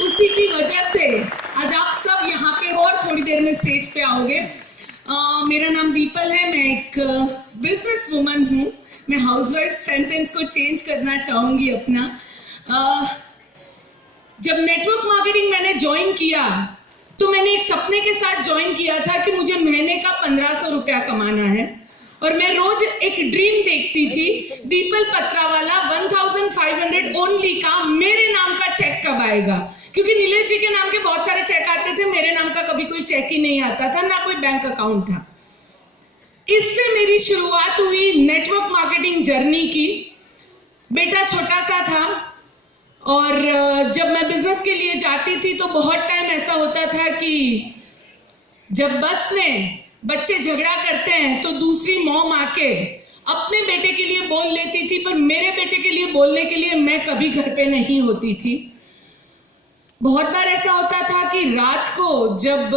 उसी की वजह से आज आप सब यहाँ पे हो और थोड़ी देर में स्टेज पे आओगे। मेरा नाम दीपल है, मैं एक बिजनेस वुमन हूँ। मैं हाउसवाइफ सेंटेंस को चेंज करना चाहूंगी अपना। जब नेटवर्क मार्केटिंग मैंने ज्वाइन किया तो मैंने एक सपने के साथ ज्वाइन किया था कि मुझे महीने का 1500 रुपया कमाना है और मैं रोज एक ड्रीम देखती थी, दीपल पत्रावाला 1500 ओनली का मेरे नाम का चेक कब आएगा, क्योंकि नीलेश जी के नाम के बहुत सारे चेक आते थे, मेरे नाम का कभी कोई चेक ही नहीं आता था, ना कोई बैंक अकाउंट था। इससे मेरी शुरुआत हुई नेटवर्क मार्केटिंग जर्नी की। बेटा छोटा सा था और जब मैं बिजनेस के लिए जाती थी तो बहुत टाइम ऐसा होता था कि जब बस में बच्चे झगड़ा करते हैं तो दूसरी मॉम आके अपने बेटे के लिए बोल लेती थी, पर मेरे बेटे के लिए बोलने के लिए मैं कभी घर पे नहीं होती थी। बहुत बार ऐसा होता था कि रात को जब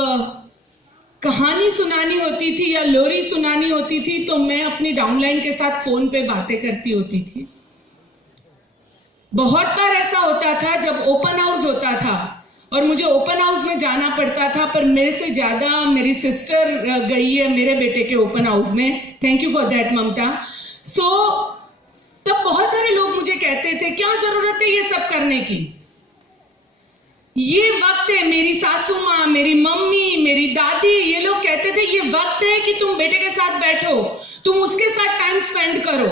कहानी सुनानी होती थी या लोरी सुनानी होती थी तो मैं अपनी डाउनलाइन के साथ फोन पे बातें करती होती थी। बहुत बार ऐसा होता था जब ओपन हाउस होता था और मुझे ओपन हाउस में जाना पड़ता था, पर मेरे से ज्यादा मेरी सिस्टर गई है मेरे बेटे के ओपन हाउस में। थैंक यू फॉर दैट ममता। तब बहुत सारे लोग मुझे कहते थे क्या जरूरत है ये सब करने की, ये वक्त है। मेरी सासू माँ, मेरी मम्मी, मेरी दादी, ये लोग कहते थे ये वक्त है कि तुम बेटे के साथ बैठो, तुम उसके साथ टाइम स्पेंड करो।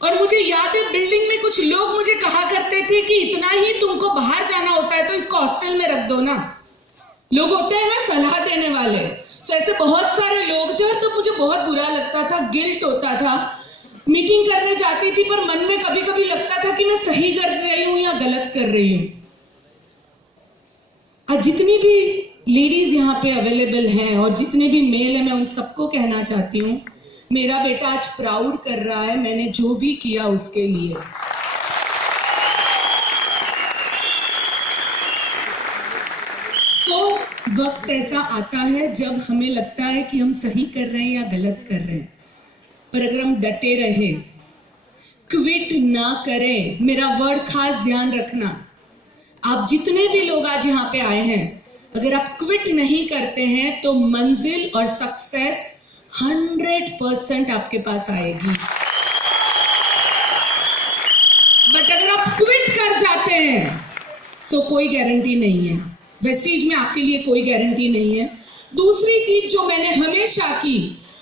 और मुझे याद है बिल्डिंग में कुछ लोग मुझे कहा करते थे कि इतना ही तुमको बाहर जाना होता है तो इसको हॉस्टल में रख दो ना। लोग होते हैं ना सलाह देने वाले, तो ऐसे बहुत सारे लोग थे और तो मुझे बहुत बुरा लगता था, गिल्ट होता था। मीटिंग करने जाती थी पर मन में कभी कभी लगता था कि मैं सही कर रही हूं या गलत कर रही हूं। आज जितनी भी लेडीज यहाँ पे अवेलेबल हैं और जितने भी मेल हैं, मैं उन सबको कहना चाहती हूँ मेरा बेटा आज प्राउड कर रहा है मैंने जो भी किया उसके लिए। वक्त ऐसा आता है जब हमें लगता है कि हम सही कर रहे हैं या गलत कर रहे हैं, पर अगर हम डटे रहे, क्विट ना करें, मेरा वर्ड खास ध्यान रखना, आप जितने भी लोग आज यहाँ पे आए हैं, अगर आप क्विट नहीं करते हैं तो मंजिल और सक्सेस 100% आपके पास आएगी। बट अगर आप क्विट कर जाते हैं तो कोई गारंटी नहीं है, वेस्टीज में आपके लिए कोई गारंटी नहीं है। दूसरी चीज जो मैंने हमेशा की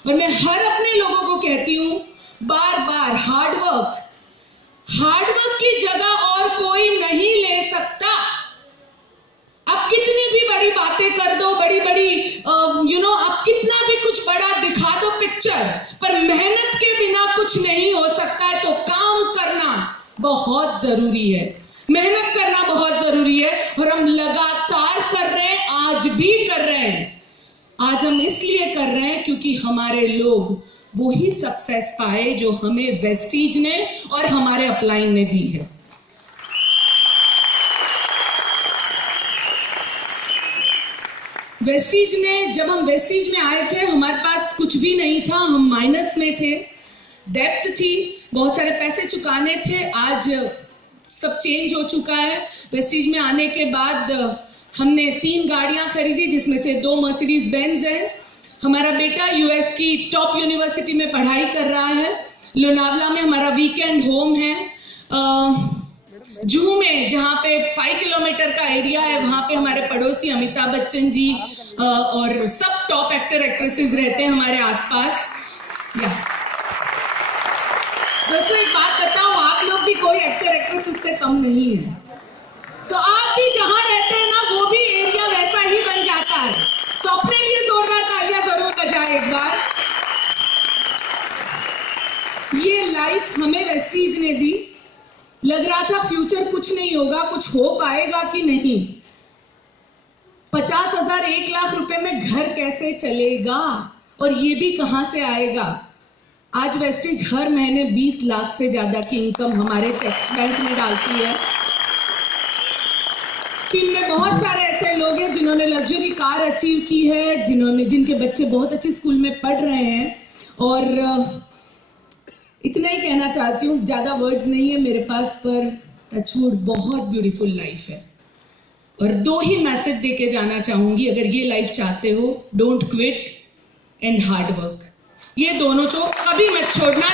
और मैं हर अपने लोगों को कहती हूं बार बार, हार्डवर्क की जगह और कोई नहीं ले सकता। आप कितनी भी बड़ी बातें कर दो, बड़ी आप कितना भी कुछ बड़ा दिखा दो पिक्चर, पर मेहनत के बिना कुछ नहीं हो सकता है। तो काम करना बहुत जरूरी है, मेहनत करना बहुत जरूरी है और हम लगातार कर रहे हैं, आज भी कर रहे हैं। आज हम इसलिए कर रहे हैं क्योंकि हमारे लोग वही सक्सेस पाए जो हमें वेस्टीज ने और हमारे अपलाइन ने दी है। वेस्टीज ने, जब हम वेस्टीज में आए थे हमारे पास कुछ भी नहीं था, हम माइनस में थे, डेप्ट थी, बहुत सारे पैसे चुकाने थे। आज सब चेंज हो चुका है। वेस्टीज में आने के बाद हमने 3 गाड़ियां खरीदी जिसमें से 2 मर्सिडीज बेंज है। हमारा बेटा यूएस की टॉप यूनिवर्सिटी में पढ़ाई कर रहा है। लोनावला में हमारा वीकेंड होम है। जूहू में जहाँ पे 5 किलोमीटर का एरिया है, वहां पे हमारे पड़ोसी अमिताभ बच्चन जी और सब टॉप एक्टर एक्ट्रेसेस रहते हैं हमारे आसपास। दोस्तों एक बात बताऊं, आप लोग भी कोई एक्टर एक्ट्रेस इससे कम नहीं है। आप भी जहां रहते हैं ना, वो भी एरिया वैसा ही बन जाता है। अपने लिए जोरदार तालियां जरूर बजाएं एक बार। ये लाइफ हमें वेस्टीज ने दी। लग रहा था फ्यूचर कुछ नहीं होगा, कुछ हो पाएगा कि नहीं। 50,000 1 लाख रुपए में घर कैसे चलेगा और ये भी कहां से आएगा। आज वेस्टीज हर महीने 20 लाख से ज्यादा की इनकम हमारे चेक बैंक में डालती है। टीम में बहुत सारे ऐसे लोग हैं जिन्होंने लग्जरी कार अचीव की है, जिनके बच्चे बहुत अच्छे स्कूल में पढ़ रहे हैं। और इतना ही कहना चाहती हूँ, ज्यादा वर्ड्स नहीं है मेरे पास, पर टचवुड बहुत ब्यूटीफुल लाइफ है। और 2 ही मैसेज देके जाना चाहूंगी अगर ये लाइफ चाहते हो, don't quit and hard work. ये दोनों को कभी मत छोड़ना।